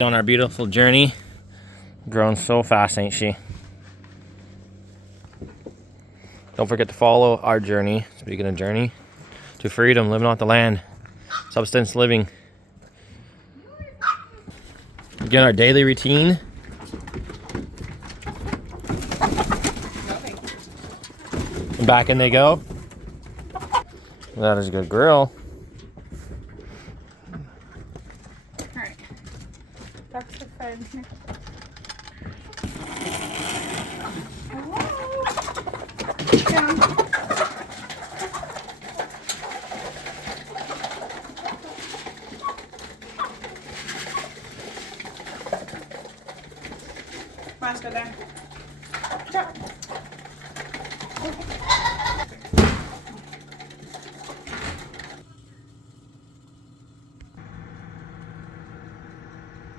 On our beautiful journey. Growing so fast, ain't she? Don't forget to follow our journey. Speaking of journey, to freedom, living off the land, substance living. Again, our daily routine. And back in they go. That is a good grill. Alright. Ducks are fed here. Hello. Down. Let's go down. Jump. Okay.